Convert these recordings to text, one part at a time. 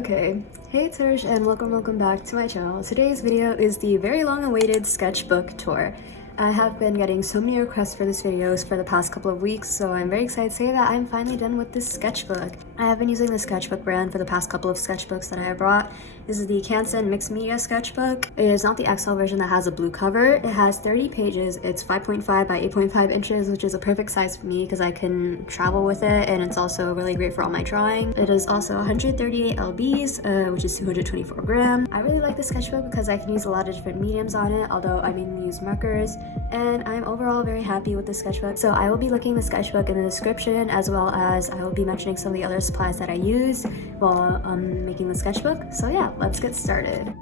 Okay, hey Tersh and welcome back to my channel. Today's video is the very long awaited sketchbook tour. I have been getting so many requests for this videos for the past couple of weeks, so I'm very excited to say that I'm finally done with this sketchbook. I have been using the sketchbook brand for the past couple of sketchbooks that I have brought. This is the Genshin Mixed Media sketchbook. It is not the XL version that has a blue cover. It has 30 pages. It's 5.5 by 8.5 inches, which is a perfect size for me because I can travel with it, and it's also really great for all my drawing. It is also 138 lbs, which is 224 grams. I really like the sketchbook because I can use a lot of different mediums on it, although I mainly use markers, and I'm overall very happy with the sketchbook. So I will be linking the sketchbook in the description, as well as I will be mentioning some of the other supplies that I use while making the sketchbook. So yeah, let's get started.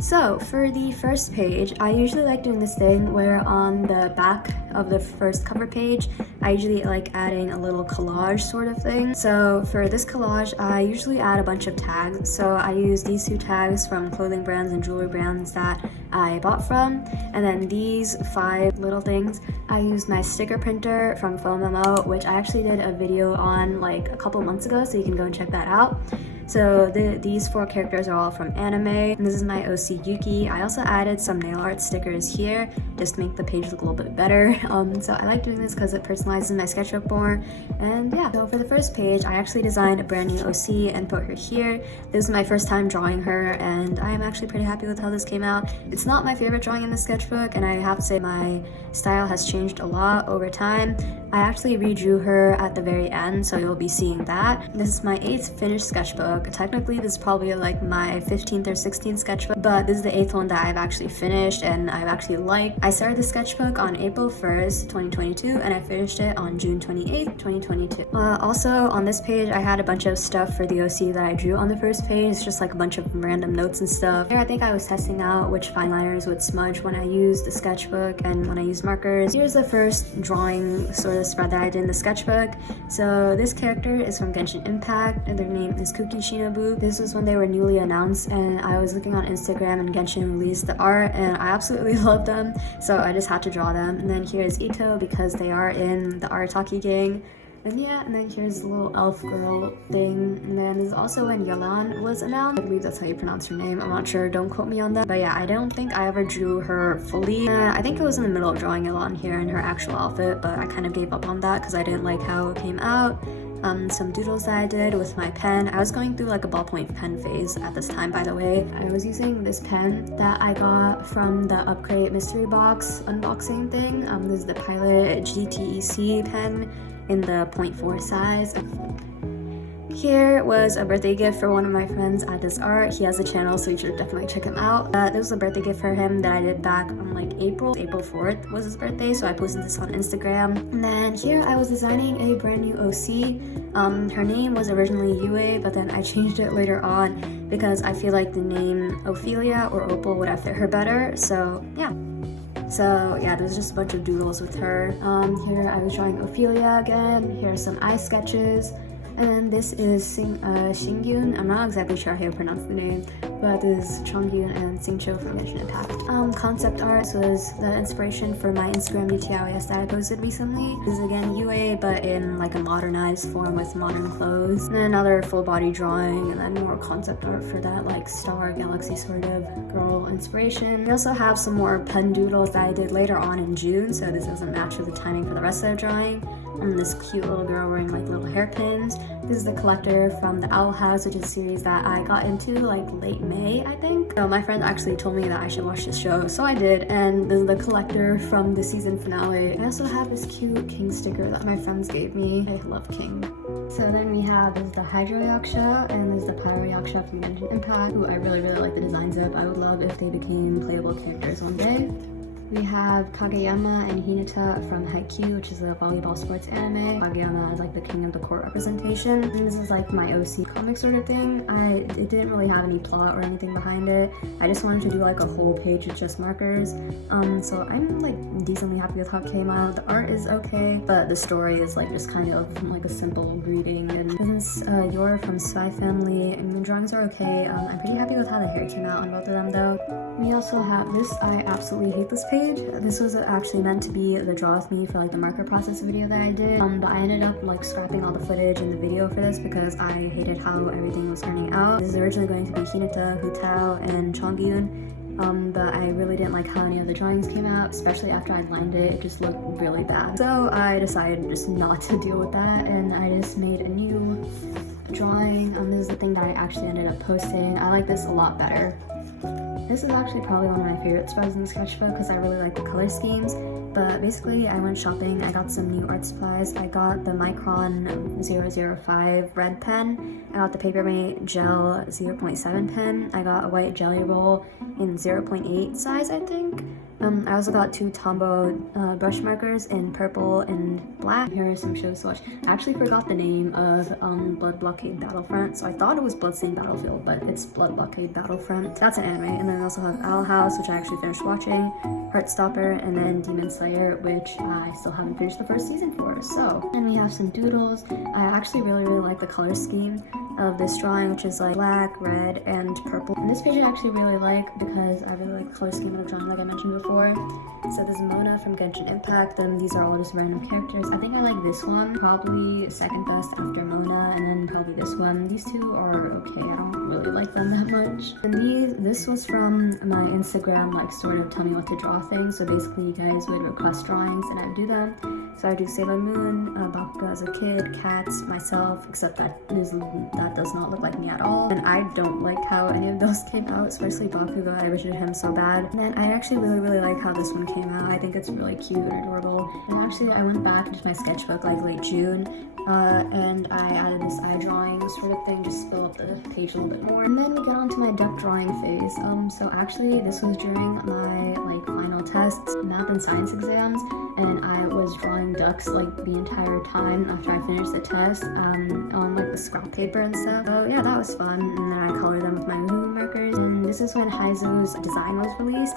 So for the first page, I usually like doing this thing where on the back of the first cover page, I usually like adding a little collage sort of thing. So for this collage, I usually add a bunch of tags. So I use these two tags from clothing brands and jewelry brands that I bought from. And then these 5 little things, I used my sticker printer from Foam Memo, which I actually did a video on like a couple months ago, so you can go and check that out. So these 4 characters are all from anime, and this is my OC Yuki. I also added some nail art stickers here just to make the page look a little bit better. So I like doing this because it personalizes my sketchbook more. And yeah, so for the first page, I actually designed a brand new OC and put her here. This is my first time drawing her, and I am actually pretty happy with how this came out. It's not my favorite drawing in the sketchbook, and I have to say my style has changed a lot over time. I actually redrew her at the very end, so you'll be seeing that. This is my 8th finished sketchbook. Technically, this is probably like my 15th or 16th sketchbook, but this is the 8th one that I've actually finished and I've actually liked. I started the sketchbook on April 1st, 2022, and I finished it on June 28th, 2022. Also, on this page, I had a bunch of stuff for the OC that I drew on the first page. It's just like a bunch of random notes and stuff. Here, I think I was testing out which fine liners would smudge when I used the sketchbook and when I used markers. Here's the first drawing sort of spread that I did in the sketchbook. So this character is from Genshin Impact, and their name is Kuki Shinobu. This was when they were newly announced, and I was looking on Instagram and Genshin released the art, and I absolutely love them, so I just had to draw them. And then here's Ito because they are in the Arataki gang. And yeah, and then here's the little elf girl thing. And then this is also when Yalan was announced. I believe that's how you pronounce her name. I'm not sure, don't quote me on that. But yeah, I don't think I ever drew her fully. I think it was in the middle of drawing Yalan here in her actual outfit, but I kind of gave up on that because I didn't like how it came out. Some doodles that I did with my pen. I was going through like a ballpoint pen phase at this time, by the way. I was using this pen that I got from the Upgrade mystery box unboxing thing. This is the Pilot GTEC pen in the 0.4 size. Here was a birthday gift for one of my friends at this art. He has a channel, so you should definitely check him out. This was a birthday gift for him that I did back on like April 4th was his birthday, so I posted this on Instagram. And then here I was designing a brand new OC. Her name was originally Yue, but then I changed it later on because I feel like the name Ophelia or Opal would have fit her better, so yeah. So yeah, there's just a bunch of doodles with her. Here I was drawing Ophelia again. Here are some eye sketches. And then this is Shingyun. I'm not exactly sure how you pronounce the name, but this is Chongyun and Singcho from Genshin Impact. Concept art was the inspiration for my Instagram DTLS that I posted recently. This is again Yue, but in like a modernized form with modern clothes. And then another full body drawing, and then more concept art for that like star galaxy sort of girl inspiration. We also have some more pen doodles that I did later on in June, so this doesn't match with the timing for the rest of the drawing. This cute little girl wearing like little hairpins. This is the collector from the Owl House, which is a series that I got into like late May, I think. So my friend actually told me that I should watch this show, so I did. And this is the collector from the season finale. I also have this cute King sticker that my friends gave me. I love King. So then we have this is the Hydro Yaksha, and this is the Pyro Yaksha from Genshin Impact, who I really like the designs of. I would love if they became playable characters one day. We have Kageyama and Hinata from Haikyuu, which is a volleyball sports anime. Kageyama is like the king of the court representation. And this is like my OC comic sort of thing. It didn't really have any plot or anything behind it. I just wanted to do like a whole page with just markers. So I'm like decently happy with how it came out. The art is okay, but the story is like just kind of like a simple reading. And this is Yor from Spy Family, and the drawings are okay. I'm pretty happy with how the hair came out on both of them though. We also have this. I absolutely hate this page. page. This was actually meant to be the draw with me for like the marker process video that I did, but I ended up like scrapping all the footage in the video for this because I hated how everything was turning out. This is originally going to be Hinata, Hutao, and Chongyun, but I really didn't like how any of the drawings came out, especially after I lined it. It just looked really bad. So I decided just not to deal with that, and I just made a new drawing. This is the thing that I actually ended up posting. I like this a lot better. This is actually probably one of my favorite spreads in the sketchbook because I really like the color schemes. But basically, I went shopping. I got some new art supplies. I got the Micron 005 red pen. I got the Papermate Gel 0.7 pen. I got a white jelly roll in 0.8 size, I think. I also got 2 Tombow brush markers in purple and black. Here are some shows to watch. I actually forgot the name of Blood Blockade Battlefront, so I thought it was Bloodstained Battlefield, but it's Blood Blockade Battlefront. That's an anime. And then I also have Owl House, which I actually finished watching, Heartstopper, and then Demon Slayer, which I still haven't finished the first season for. So, and we have some doodles. I actually really like the color scheme of this drawing, which is like black, red, and purple. And this page I actually really like because I really like the color scheme of the drawing, like I mentioned before. So this is Mona from Genshin Impact, and these are all just random characters. I think I like this one, probably second best after Mona, and then probably this one. These two are okay, I don't really like them that much. And this was from my Instagram, like sort of tell me what to draw thing. So basically you guys would request drawings and I'd do them. So I do Sailor Moon, Bakugo as a kid, cats, myself, except that does not look like me at all. And I don't like how any of those came out, especially Bakugo. I wished him so bad. And then I actually really like how this one came out. I think it's really cute and adorable. And actually I went back into my sketchbook like late June, and I added this eye drawing sort of thing, just fill up the page a little bit more. And then we get on to my duck drawing phase. So actually this was during my like final tests, math and science exams, and I was drawing ducks like the entire time after I finished the test on like the scrap paper and stuff. So yeah, that was fun. And then I colored them with my Woohoo markers. And this is when Haizu's design was released.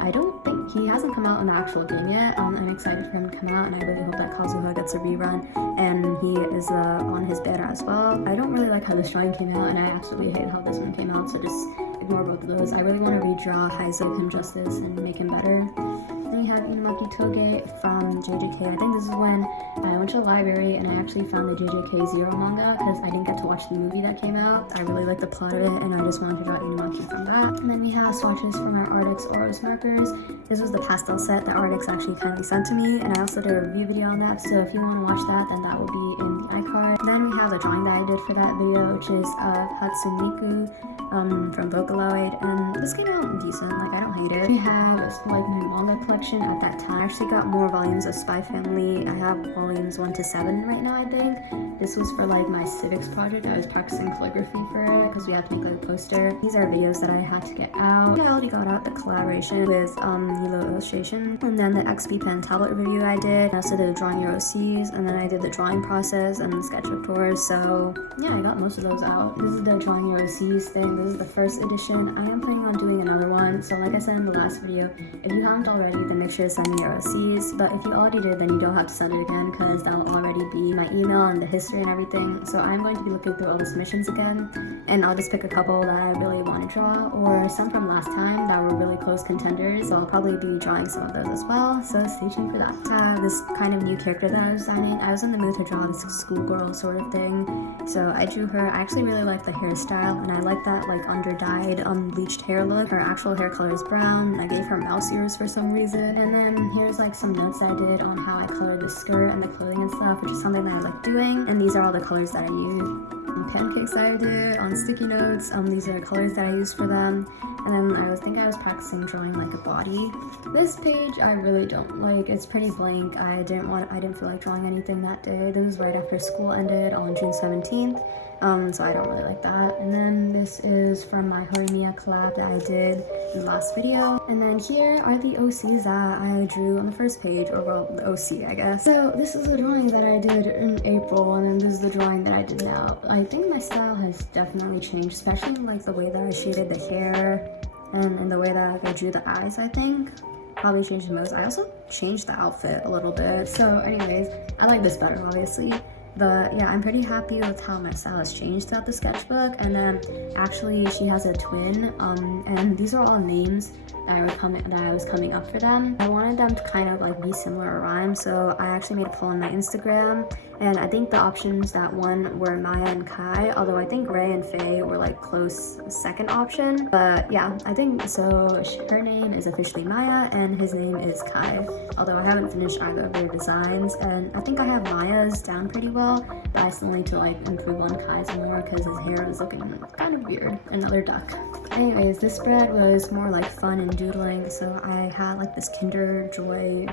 I don't think he hasn't come out in the actual game yet. I'm excited for him to come out, and I really hope that Kazuha gets a rerun and he is on his beta as well. I don't really like how this drawing came out, and I absolutely hate how this one came out, so just ignore both of those. I really want to redraw Haizu, give him justice, and make him better. Then we have Inumaki Toge from JJK. I think this is when I went to the library and I actually found the JJK Zero manga because I didn't get to watch the movie that came out. I really liked the plot of it and I just wanted to draw Inumaki from that. And then we have swatches from our Artix Oros markers. This was the pastel set that Artix actually kindly sent to me, and I also did a review video on that, so if you want to watch that, then that will be in the iCard. Then we have the drawing that I did for that video, which is of Hatsuniku from Vocaloid, and this came out decent, like I don't hate it. We have like my manga collection at that time. I actually got more volumes of Spy Family. I have volumes 1 to 7 right now, I think. This was for like my civics project. I was practicing calligraphy for it because we had to make like a poster. These are videos that I had to get out. I already got out the collaboration with Hilo Illustration, and then the XP Pen tablet review I did. I also did drawing your OCs, and then I did the drawing process and the sketchbook tours. So yeah, I got most of those out. This is the drawing your OCs thing. This is the first edition. I am planning on doing another one. So like I said in the last video, if you haven't already, then make sure to send me your OCs. But if you already did, then you don't have to send it again because that'll already be my email and the history and everything. So I'm going to be looking through all the submissions again, and I'll just pick a couple that I really want to draw, or some from last time that were really close contenders. So I'll probably be drawing some of those as well. So stay tuned for that. I have this kind of new character that I was designing. I was in the mood to draw this schoolgirl sort of thing, so I drew her. I actually really like the hairstyle, and I like that like under-dyed bleached hair look. Her actual hair color is brown. I gave her mouse ears for some reason. And then here's like some notes I did on how I colored the skirt and the clothing and stuff, which is something that I like doing. And these are all the colors that I used. Pancakes that I did on sticky notes. These are colors that I used for them. And then I was practicing drawing like a body. This page I really don't like. It's pretty blank. I didn't feel like drawing anything that day. This was right after school ended on June 17th. So I don't really like that. And then this is from my Horimiya collab that I did in the last video. And then here are the OCs that I drew on the first page, or well, the OC I guess. So this is the drawing that I did in April, and then this is the drawing that I did now. I think my style has definitely changed, especially like the way that I shaded the hair and the way that I drew the eyes, I think. Probably changed the most. I also changed the outfit a little bit. So anyways, I like this better obviously. But yeah, I'm pretty happy with how my style has changed throughout the sketchbook. And then actually she has a twin, and these are all names that I was coming up for them. I wanted them to kind of like be similar or rhyme, so I actually made a poll on my Instagram, and I think the options that won were Maya and Kai, although I think Ray and Faye were like close second option. But yeah, I think so. Her name is officially Maya and his name is Kai, although I haven't finished either of their designs, and I think I have Maya's down pretty well, but I still need to like improve on Kai's more because his hair is looking kind of weird. Another duck. Anyways, this spread was more like fun and doodling, so I had like this Kinder Joy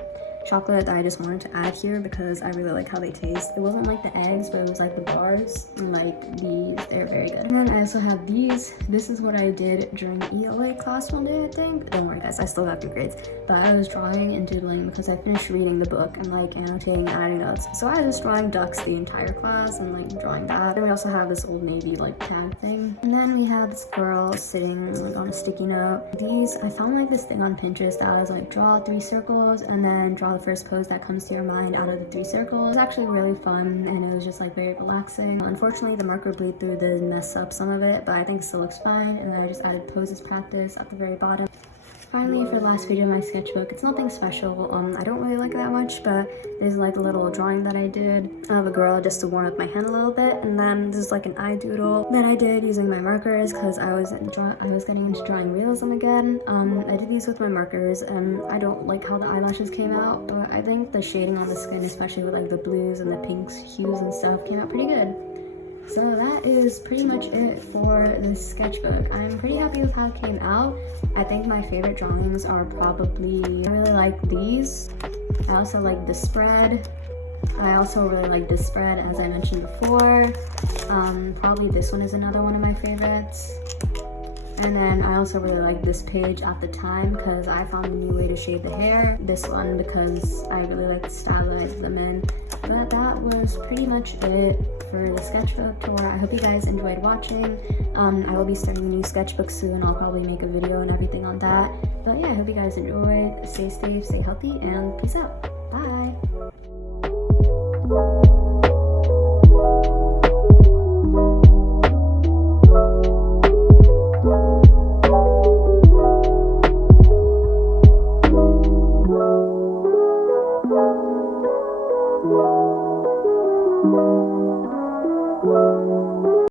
chocolate that I just wanted to add here because I really like how they taste. It wasn't like the eggs, but it was like the bars, and like these, they're very good. And then I also have these. This is what I did during ELA class one day, I think. Don't worry guys, I still got good grades, but I was drawing and doodling because I finished reading the book and like annotating and adding notes. So I was drawing ducks the entire class and like drawing that. Then we also have this Old Navy like tag thing. And then we have this girl sitting like on a sticky note. These, I found like this thing on Pinterest that was like draw 3 circles and then draw the first pose that comes to your mind out of the 3 circles. It was actually really fun and it was just like very relaxing. Unfortunately, the marker bleed through did mess up some of it, but I think it still looks fine. And then I just added poses practice at the very bottom. Finally, for the last page of my sketchbook, it's nothing special. I don't really like that much, but there's like a little drawing that I did of a girl just to warm up my hand a little bit, and then this is like an eye doodle that I did using my markers because I was getting into drawing realism again. I did these with my markers, and I don't like how the eyelashes came out, but I think the shading on the skin, especially with like the blues and the pinks hues and stuff, came out pretty good. So that is pretty much it for this sketchbook. I'm pretty happy with how it came out. I think my favorite drawings are probably, I really like these. I also like the spread. I also really like this spread, as I mentioned before. Probably this one is another one of my favorites. And then I also really like this page at the time because I found a new way to shade the hair. This one because I really like the style that I put them in. But that was pretty much it for the sketchbook tour. I hope you guys enjoyed watching. I will be starting a new sketchbook soon. I'll probably make a video and everything on that. But yeah, I hope you guys enjoyed. Stay safe, stay healthy, and peace out.